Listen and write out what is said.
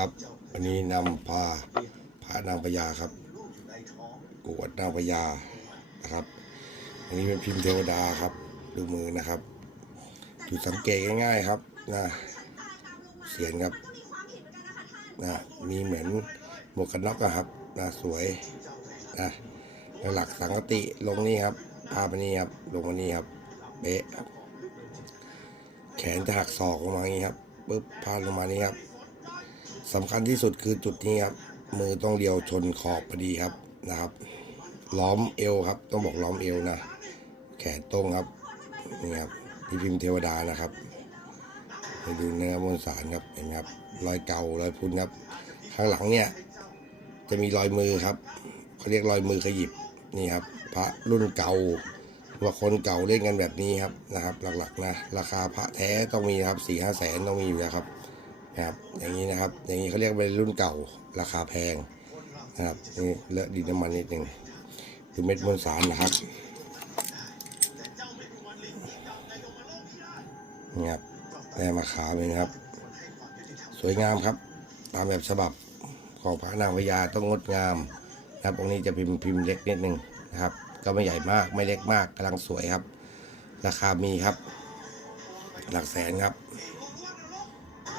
ครับ วันนี้นำพาพระนางพญาครับกวดนางพญานะครับ อันนี้เป็นพิมพ์เทวดาครับ ดูมือนะครับจุดสังเกตง่ายๆครับนะเสียนครับนะมีเหมือนหมวกกันน็อกครับนะสวยนะหลักสังกติลงนี่ครับพาไปนี่ครับ ลงมานี่ครับเป๊ะครับแขนจะหักศอกลงมาอย่างนี้ครับปึ๊บพาลงมานี่ครับ สำคัญที่สุดคือจุดนี้ครับ มือต้องเดียวชนขอบพอดีครับนะครับ ล้อมเอวครับ ต้องบอกล้อมเอวนะ แขนตรงครับนี่ครับที่พิมพ์เทวดานะครับไปดูเนื้อมวลสารครับเห็นไหมครับ รอยเก่ารอยพุนครับ ข้างหลังเนี่ย จะมีรอยมือครับเขาเรียกรอยมือขยิบนี่ครับ พระรุ่นเก่าว่าคนเก่าเล่นกันแบบนี้ครับนะครับ หลักๆนะ ราคาพระแท้ต้องมีครับสี่ห้าแสนต้องมีอยู่แล้วครับ นะครับ อย่างนี้นะครับ อย่างนี้เขาเรียกเป็นรุ่นเก่าราคาแพงนะครับนี่เลอะดินน้ำมันนิดหนึ่งคือเม็ดมวลสารนะครับนี่ครับแม่มาขาวเลยนะครับ สวยงามครับ ตามแบบฉบับของพระนางพญาต้องงดงามนะครับองค์นี้จะพิมพ์พิมพ์เล็กนิดหนึ่งนะครับ ก็ไม่ใหญ่มากไม่เล็กมากกำลังสวยครับ ราคามีครับ หลักแสนครับ